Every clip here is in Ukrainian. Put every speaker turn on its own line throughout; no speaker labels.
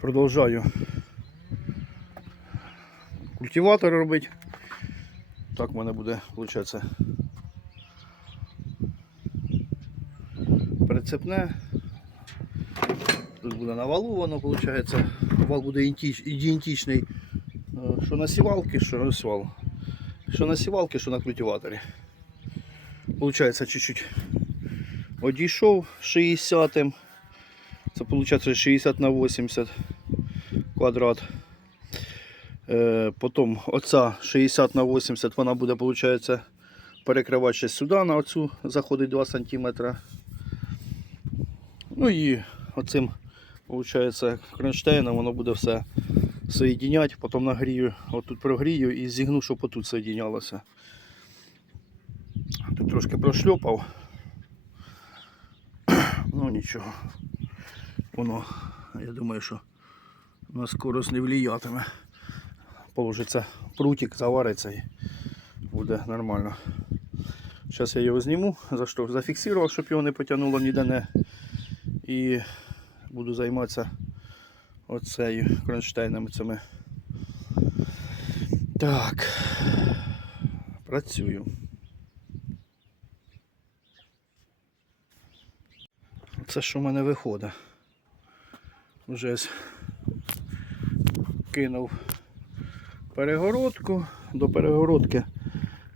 Продовжую культиватор робити. Так в мене буде, виходить, прицепне. Тут буде на валу воно, виходить. Вал буде ідентичний, е, що на сівалки, що на свал. Що на сівалки, що на культиваторі. Получається чуть-чуть одійшов 60-м. Це виходить 60 на 80 квадрат. Е, потім оця 60 на 80 вона буде, виходить, перекривати ще сюди на оцю заходить 2 см. Ну і оцим, виходить, кронштейном воно буде все соєдиняти, потім нагрію, отут прогрію і зігну, щоб отут соєдинялося. Тут трошки прошльопав. Ну нічого. Воно, я думаю, що на скорость не влиятиме. Положиться прутик, завариться і буде нормально. Зараз я його зніму, за що зафіксував, щоб його не потягнуло ніде не. І буду займатися оцею кронштейнами цими. Так. Працюю. Це що в мене виходить. Вже кинув перегородку, до перегородки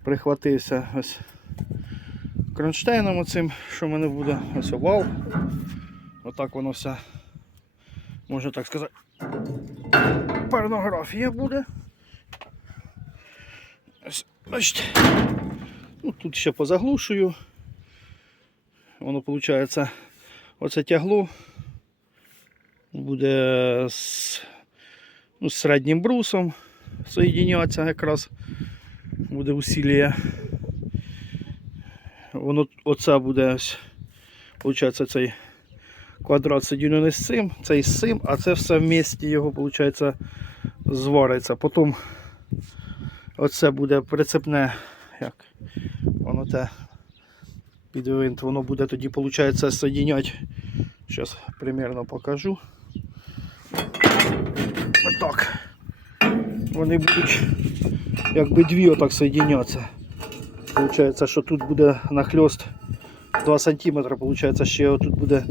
прихватився ось кронштейном оцим, що в мене буде, ось вал. Отак воно все, можна так сказати, порнографія буде. Ось. Ну, тут ще позаглушую. Воно виходить, оце тягло буде з, ну, з середнім брусом соєдинятися якраз буде усилія. Воно оце буде ось, виходить, цей квадрат соєдинений з цим, цей з цим, а це все в місті його, виходить, звариться. Потім оце буде прицепне, як воно те під винт, воно буде тоді, виходить, соєдиняти. Зараз примерно покажу. Отак. Вони будуть якби дві отак соєдиняться. Получається, що тут буде нахльост 2 см, получається, ще тут буде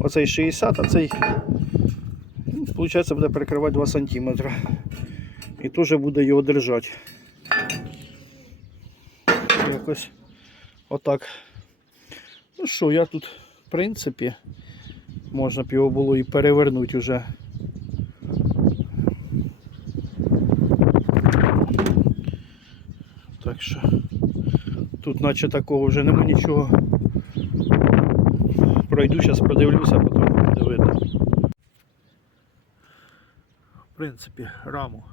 оцей 60, а цей ну, получається, буде перекривати 2 см. І теж буде його держати. Якось отак. Ну що, я тут, в принципі, можна б його було і перевернути вже. Так тут наче такого вже нема нічого. Пройду, зараз продивлюся, потім буде видно. В принципі, раму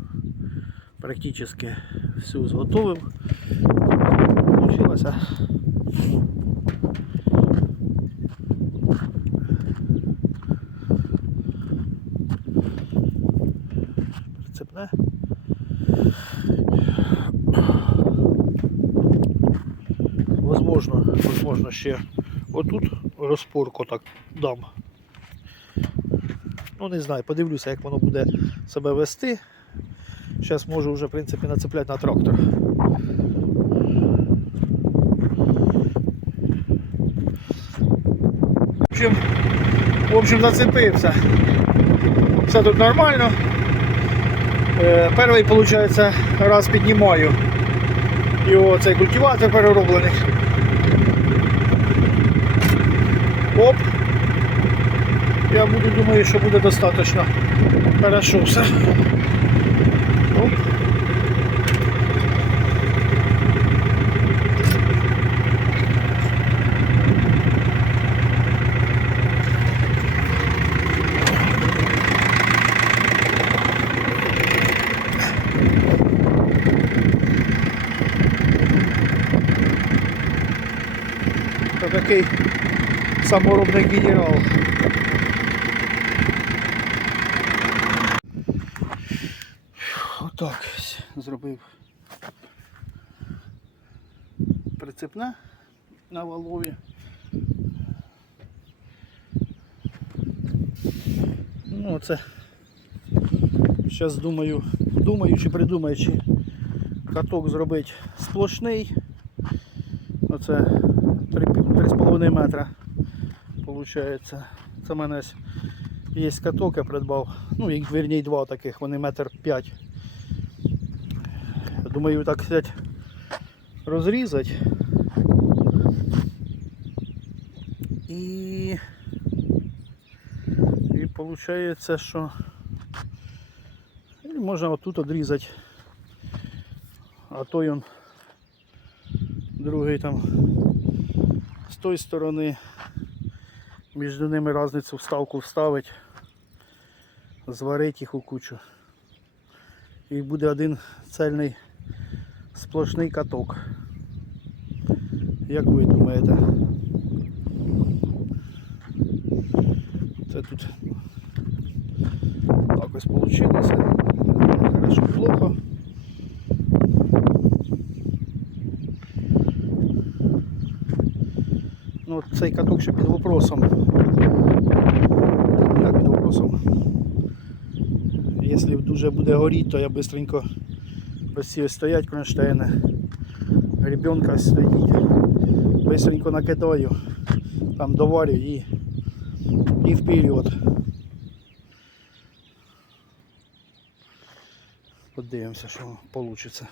практично всю зготовив. Получилося. Прицепне. Возможно, возможно ще отут розпорку так дам. Ну не знаю, подивлюся, як воно буде себе вести. Зараз можу вже в принципі нацепляти на трактор. В общем, в общем, зацепився. Все тут нормально. Е, Перший, виходить, раз піднімаю його цей культиватор перероблений. Оп. Я думаю, що буде достатньо хорошо все. Оп. Такий саморобний генерал. Ось зробив прицепне на валові. Ну, це Зараз думаю, думаю чи придумаю, чи каток зробити сплошний. Оце 3,5 метра. Получається. Це в мене є каток, я придбав. Ну, їх вірні два таких, вони метр п'ять. Думаю, так взяти, розрізати. І, і виходить, що можна отут відрізати. А той он другий там з тої сторони між ними різницю вставку вставить, зварить їх у кучу. І буде один цельний сплошний каток. Як ви думаєте? Це тут так ось вийшло. Хорошо, плохо. Ну, цей каток ще під вопросом. Як під вопросом? Якщо дуже буде горіти, то я быстренько ось стоять кронштейни. Гребенка стоїть. Быстренько накидаю, там доварю і, і вперед. Подивимося, що вийде.